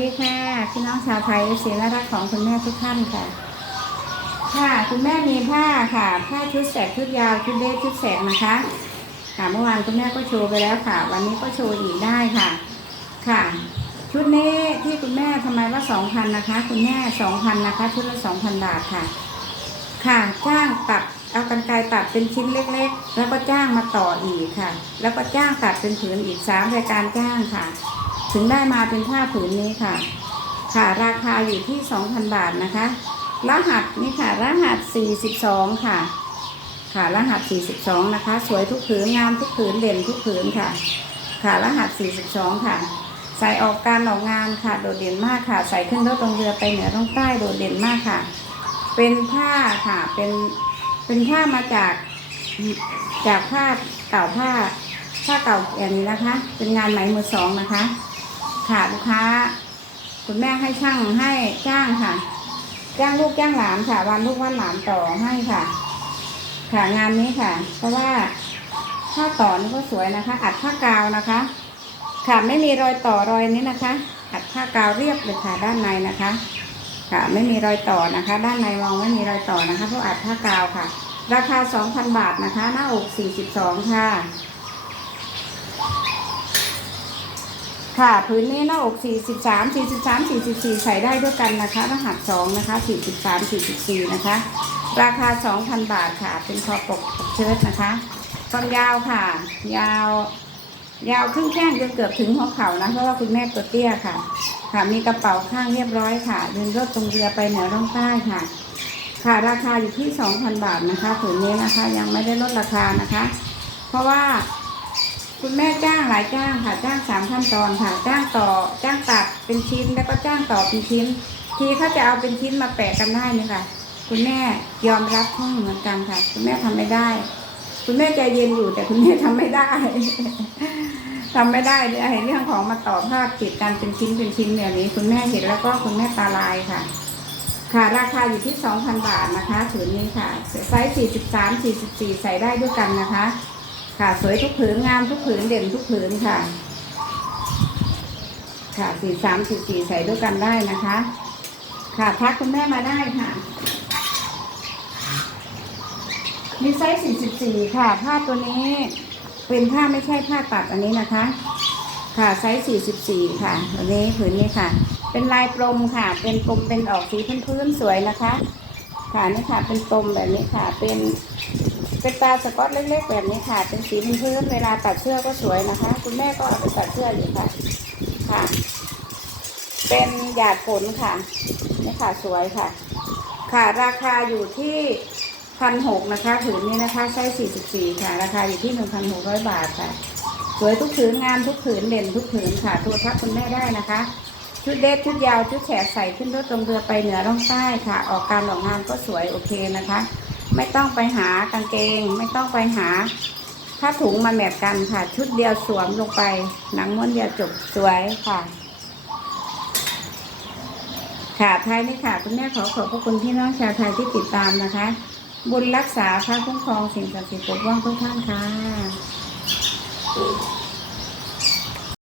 ดีค่ะพี่น้องชาวไทยเสียและรักของคุณแม่ทุกท่านค่ะ ค่ะคุณแม่มีผ้าค่ะผ้าชุดแสกชุดยาวชุดเล็กชุดแสกนะคะค่ะเมื่อวานคุณแม่ก็โชว์ไปแล้วค่ะ วันนี้ก็โชว์อีกได้ค่ะ ค่ะ ชุดนี้ที่คุณแม่ทำไมว่าสองพันนะคะ คุณแม่สองพันนะคะ ชุดละสองพันบาทค่ะ ค่ะจ้างตัดเอากันไกรตัดเป็นชิ้นเล็ก ๆ แล้วก็จ้างมาต่ออีกค่ะ แล้วก็จ้างตัดเป็นผืนอีกสามรายการจ้างค่ะ ถึงได้มาเป็นผ้าผืนนี้ค่ะ ค่ะราคาอยู่ที่ 2,000 บาทนะคะ รหัสนี่ค่ะ รหัส 42 ค่ะ ค่ะรหัส 42 นะคะ สวยทุกผืนงามทุกผืนเด่นทุกผืนค่ะ ค่ะรหัส 42 ค่ะใส่ออกการออกงานค่ะ โดดเด่นมากค่ะ ใส่ขึ้นรถตรงเรือไปเหนือต้องใต้โดดเด่นมากค่ะ เป็นผ้าค่ะ เป็นเป็นผ้ามาจากจากผ้าเก่าผ้าผ้าเก่าอย่างนี้นะคะ เป็นงานไหมมือสองนะคะ ค่ะลูกค้า คุณแม่ให้ช่างให้จ้างค่ะ จ้างลูกจ้างหลานค่ะ วันลูกวันหลานต่อให้ค่ะ ค่ะงานนี้ค่ะ เพราะว่าผ้าต่อนี่ก็สวยนะคะ อัดผ้ากาวนะคะ ค่ะไม่มีรอยต่อรอยนี้นะคะ อัดผ้ากาวเรียบเลยค่ะด้านในนะคะ ค่ะไม่มีรอยต่อนะคะ ด้านในมองไม่มีรอยต่อนะคะเพราะอัดผ้ากาวค่ะ ราคา 2,000 บาทนะคะ หน้าอก 42 ค่ะ ค่ะพื้นนี้หน้าอก 43 43 44 ใส่ได้ด้วยกันนะคะ รหัส 2 นะคะ 43 44 นะคะ ราคา 2,000 บาทค่ะ เป็นคอปกเชิ้ตนะคะความยาวค่ะ ยาว ยาวครึ่งแข้งจนเกือบถึงหัวเข่านะ เพราะว่าคุณแม่ตัวเตี้ยค่ะ ค่ะ มีกระเป๋าข้างเรียบร้อยค่ะ เดินรถตรงเรือไปเหนือร่องใต้ค่ะ ค่ะ ราคาอยู่ที่ 2,000 บาทนะคะผืนนี้นะคะ ยังไม่ได้ลดราคานะคะ เพราะว่า คุณแม่จ้างหลายจ้างค่ะจ้างสามขั้นตอนค่ะจ้างต่อจ้างตัดเป็นชิ้นแล้วก็จ้างต่อเป็นชิ้น ทีเขาจะเอาเป็นชิ้นมาแปะกันได้นี่ค่ะ คุณแม่ยอมรับช่องเหมือนกันค่ะ คุณแม่ทำไม่ได้ คุณแม่ใจเย็นอยู่แต่คุณแม่ทำไม่ได้ทำไม่ได้เลยไอ้เรื่องของมาต่อภาพติดกันเป็นชิ้นเป็นชิ้นแบบนี้ คุณแม่เห็นแล้วก็คุณแม่ตาลายค่ะค่ะราคาอยู่ที่ 2,000 บาทนะคะผืนนี้ค่ะไซส์43 44 ใส่ได้ด้วยกันนะคะ ค่ะ สวยทุกผืนงามทุกผืนเด่นทุกผืนค่ะ ค่ะ43 44ใส่ด้วยกันได้นะคะ ค่ะทักคุณแม่มาได้ค่ะ มีไซส์44ค่ะ ผ้าตัวนี้เป็นผ้าไม่ใช่ผ้าตัดอันนี้นะคะ ค่ะไซส์44ค่ะตัวนี้ผืนนี้ค่ะ เป็นลายปรมค่ะ เป็นปรมเป็นออกสีพื้นๆสวยนะคะค่ะนี่ค่ะเป็นปรมแบบนี้ค่ะ เป็น เป็นตาสกอตเล็กๆ แบบนี้ค่ะ เป็นสีพื้นเวลาตัดเสื้อก็สวยนะคะ คุณแม่ก็เอาไปตัดเสื้ออยู่ค่ะ ค่ะ เป็นหยาดฝนค่ะ นี่ค่ะสวยค่ะ ค่ะราคาอยู่ที่พันหกนะคะผืนนี้นะคะไซส์44ค่ะ ราคาอยู่ที่1,600บาทค่ะ สวยทุกผืนงามทุกผืนเด่นทุกผืนค่ะ ตัวทักคุณแม่ได้นะคะ ชุดเด็ดชุดยาวชุดแฉกใส่ขึ้นรถตรงเรือไปเหนือร่องใต้ค่ะ ออกการออกงานก็สวยโอเคนะคะ ไม่ต้องไปหากางเกง ไม่ต้องไปหาผ้าถุงมาแมทกันค่ะ ชุดเดียวสวมลงไป หนังม้วนเดียวจบสวยค่ะ ค่ะท้ายนี้ค่ะคุณแม่ขอขอบพระคุณพี่น้องชาวไทยที่ติดตามนะคะ บุญรักษาพระคุ้มครองสิ่งศักดิ์สิทธิ์ปกป้องทุกท่านค่ะ